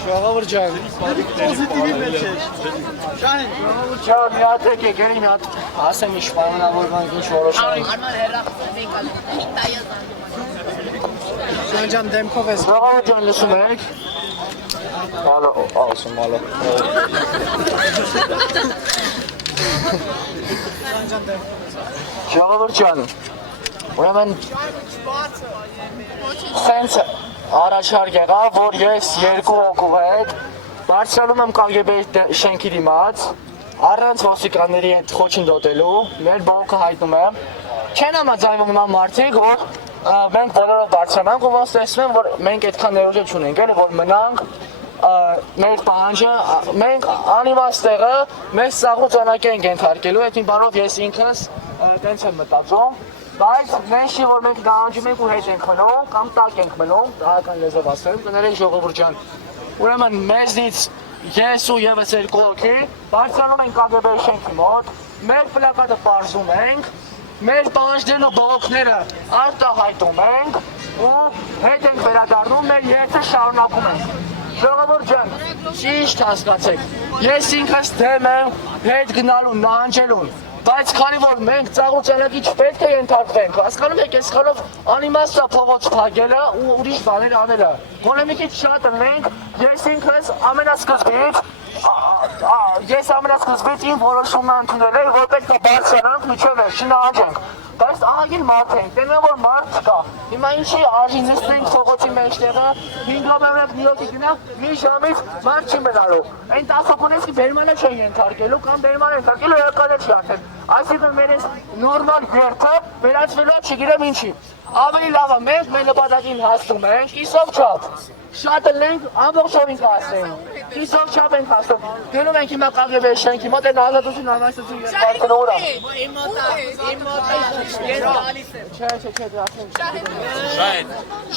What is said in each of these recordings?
Ժողովուրդ ջան, պոզիտիվի մեջ է։ Շահեն, ժողովուրդ ջան, մի հատ եկեք, ելի մի հատ ասեմ ինչ պայմանավորվանք, ինչ որոշանք։ Արման հեռախոսը եկալ, հիտայը Շահեն ջան, դեմքով ես։ Ժողովուրդ ջան, լսում եք։ Ալո, ասում, ալո։ Ժողովուրդ ջան, ուրեմն սենց առաջարկ եղավ, որ ես երկու հոգու հետ բարձրանում եմ KGB-ի շենքի դիմաց, առանց ոստիկանների հետ խոչընդոտելու, մեր բողոքը հայտնում եմ, չեն համաձայնվում նման մարդիկ, որ մենք բոլորով բարձրանանք ու ոնց տեսնում եմ, որ մենք այդքան ներուժը չունենք, էլի որ մնանք մեր պահանջը, մենք անիմաստ տեղը մեզ սաղուց օնակի ենք ենթարկելու, այդ բանով ես ինքս տենց եմ մտածում, բայց նենշի, որ մենք նահանջում ենք ու հետ ենք մնում, կամ տակ ենք մնում, դահական լեզով ասեմ, կներեք ժողովուրդ ջան, ուրեմն մեզնից ես ու ևս երկու հոգի բարձրանում ենք KGB-ի շենքի մոտ, մեր պլակատը պարզում ենք, մեր պահանջներն ու բողոքները արտահայտում ենք ու հետ ենք վերադառնում, մեր երթը շարունակում ենք։ Ժողովուրդ ջան, ճիշտ հասկացեք, ես ինքս դեմ եմ հետ գնալու, նահանջելուն, բայց քանի որ մենք ծաղուծանակի չպետք է ենթարկվենք, հասկանում եք, այսքանով անիմաստ է փողոց փակելը ու ուրիշ բաներ անելը, որ մի քիչ շատ ընենք, ես ինքս ամենասկզբից իմ որոշումն ընդունել եմ, որ պետք է բարձրանանք միջով էլ չնահանջենք, բայց ահագին մարդ ենք, տենում որ մարդ չկա, հիմա ինչի արժի նստենք փողոցի մեջտեղը, 5 ժամանակ նյոթի գնանք, մի ժամից մարդ չի մնալու, այն 10 հոգունեսի բերմանը չեն ենթարկելու կամ բերման ենթարկելու երկանը չի արդեն, այսինքն մեր այս նորմալ երթը վերածվելու է չգիտեմ ինչի, ավելի լավ է մենք մեր նպատակին հասնում ենք, իսով չափ, շատ ենք ամբողջովին կհասնենք, իսով չափ ենք հասնում, գնում ենք հիմա KGB-ի շենքի մոտ են ազատություն համայնքություն և բարձրուր է։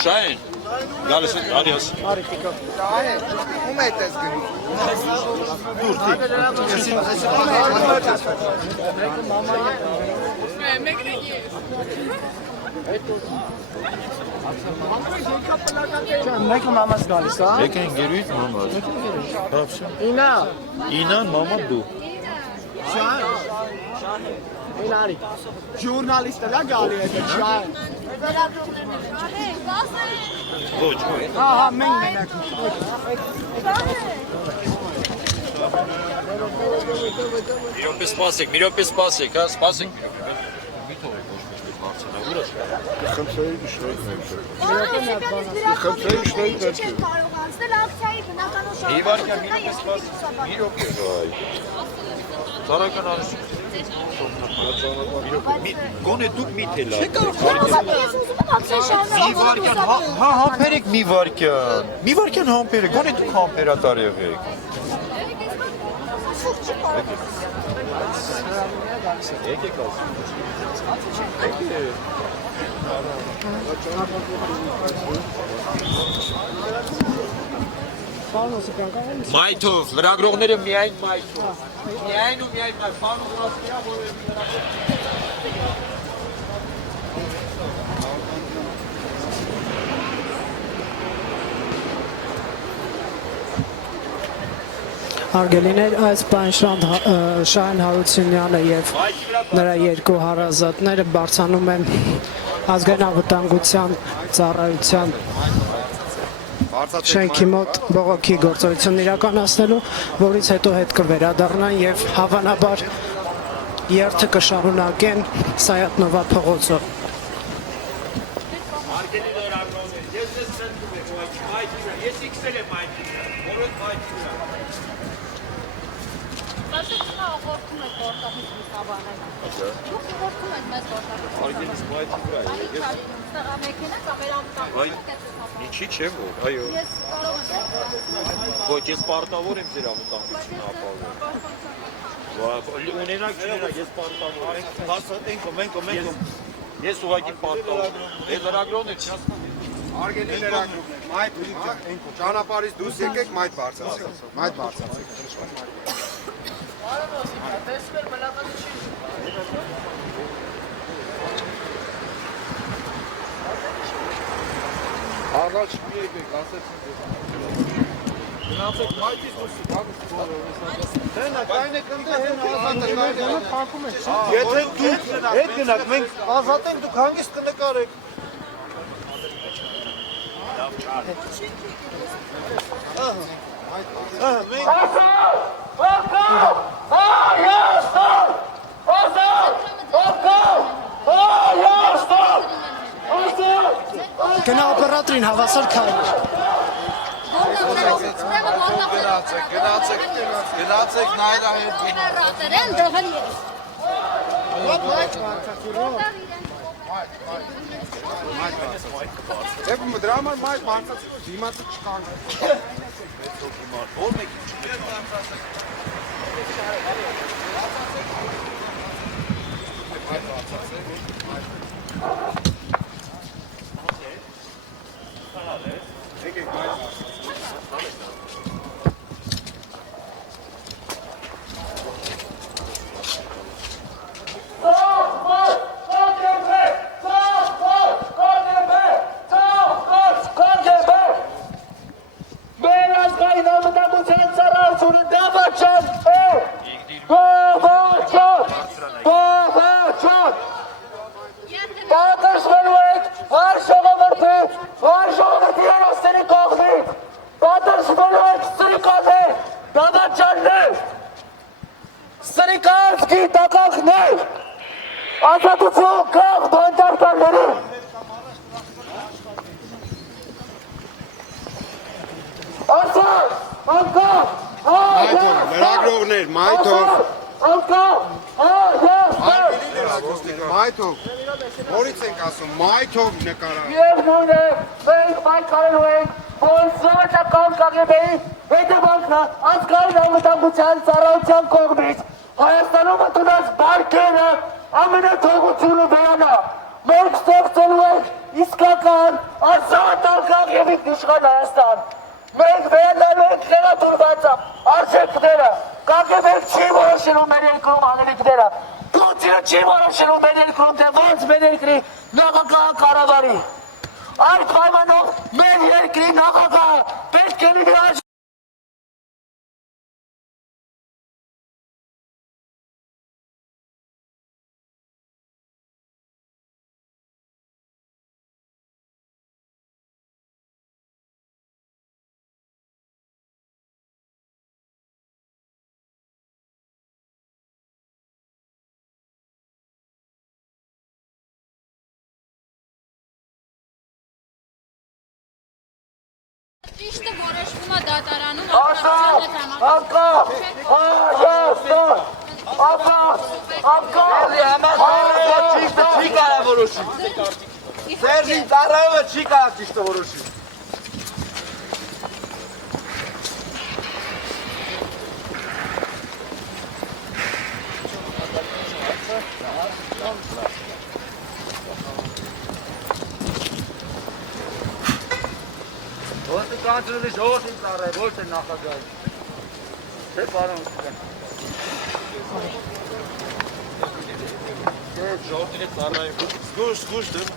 Շահեն, գալիս են, արիոս։ Ում է տես գնում։ Մեկը մամաս գալիս, հա։ Եկե են գերույթ մամաս։ Ինա։ Ինան մամա դու։ Ինա արի։ Ժուրնալիստը լա գալի է, շահեն։ Ոչ, ոչ։ Հա, մենք մենակ։ Մի րոպե սպասեք, հա, սպասեք։ Խնդրեի շնորհիվ Մի վարկյան, մի րոպե սպասեք, մի րոպե։ Ծառայական արժեք։ Գոնե դուք մի թելա։ Մի վարկյան, հա համբերեք մի վարկյան համբերեք, գոնե դուք համբերատար եղեք։ Եկեք ասում։ Մայթով, լրագրողները միայն մայթով։ Միայն ու միայն մայթ, պարոն Գրասկիա, որ Հարգելիներ, այս բանշանդ Շահեն Հարությունյանը և նրա երկու հարազատները բարձանում են ազգային անվտանգության ծառայության շենքի մոտ բողոքի գործողություն իրականացնելու, որից հետո հետ կվերադառնան եւ հավանաբար երթը կշարունակեն Սայաթնովա փողոցով։ Ինչի՞ չեմ որ, այո։ Ոչ, ես պարտավոր եմ ձեր ամուսնությունը ապահովել։ Ունենակ չունենակ, ես պարտավոր եմ։ Հասած ես ուղղակի պարտավոր եմ։ Լրագրողն է չասում։ Արգելի լրագրող, մայթ ճանապարհից դուրս եկեք, մայթ բարձրացեք։ Առաջ մի եկեք, ասեցին ձեզ։ Գնացեք մայթից դուրս եկեք։ Հենա, կայն եք ընդ հեն ազատը կայն եք փակում եք։ Եթե դուք հետ գնաք, մենք ազատ ենք, դուք հանգիստ կնկարեք։ Գնա օպերատորին հավասար քայլ։ Գնացեք նայրա հետ։ Եվ դրաման մայթ բարձրացեք, դիմացը չկան։ Լրագրողներ, մայթով։ Մայթով։ Որից ենք ասում, մայթով նկարան։ Եվ նույն է, մենք պայքարելու ենք, որ սովետական ԿԳԲ-ի հետևանքն ազգային անվտանգության ծառայության կողմից Հայաստանում ընդունած բարքերը ամենաթողությունը վերանա։ Մենք ստեղծելու ենք իսկական, ազատ և ինքնիշխան Հայաստան։ Մենք վերանալու ենք խելաթուրված արժեքները, ԿԳԲ-ն չի որոշելու մեր երկրում անելիքները, Պուտինը չի որոշելու մեր երկրում, թե ոնց մեր երկրի նախագահը կառավարի։ Այդ պայմանով մեր երկրի նախագահը պետք է լինի Ճիշտը որոշվում է դատարանում Ճիշտը չի կարա որոշի։ Սերժին ծառայողը չի կարա ճիշտը որոշի։ Ոնց կանցրելի ժողովրդին ծառայ, ոչ թե նախագահի։ Չէ, պարոն։ Ժողովրդին է ծառայում։ Զգուշ դեմ։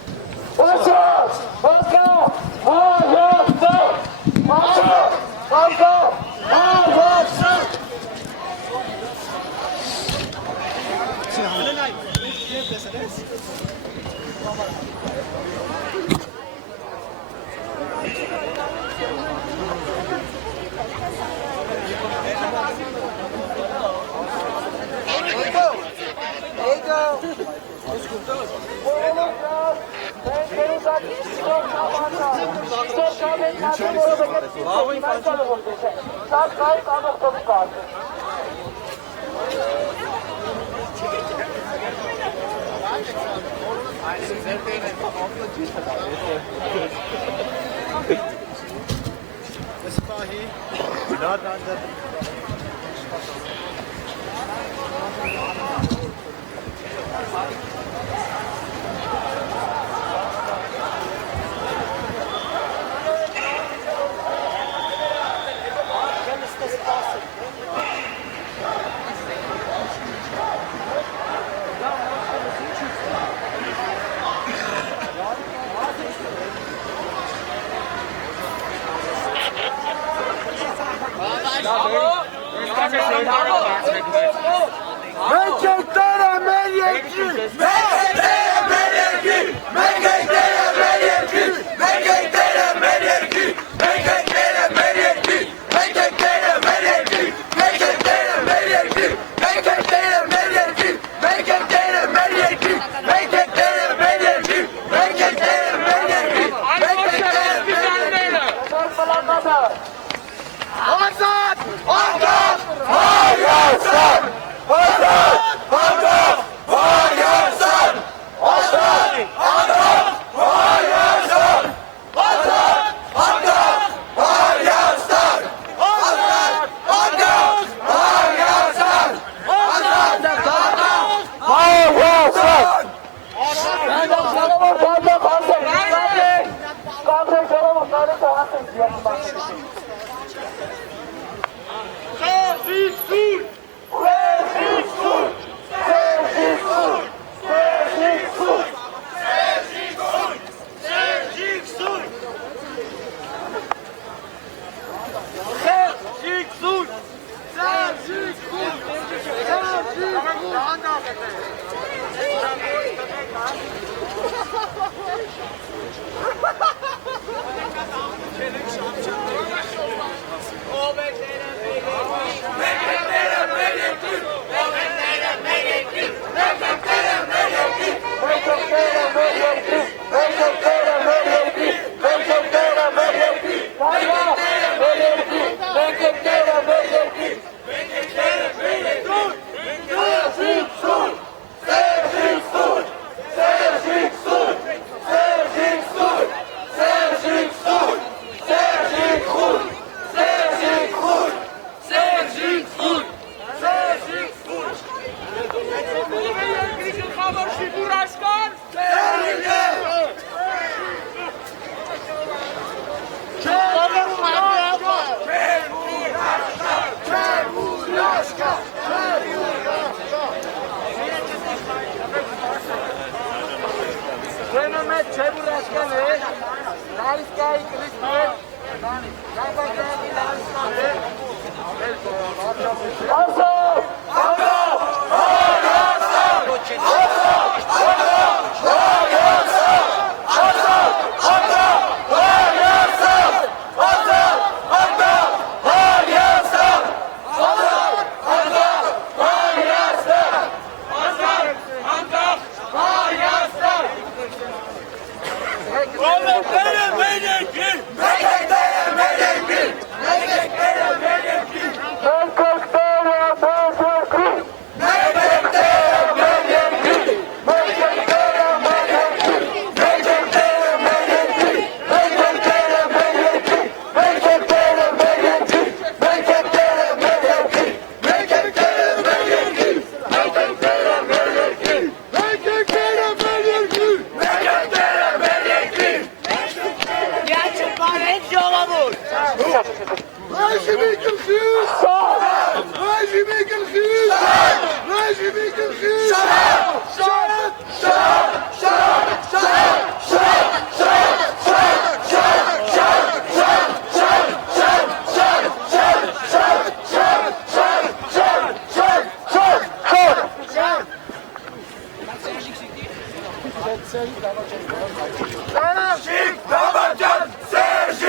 Sergi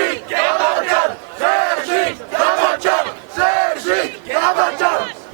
Ադրբեջան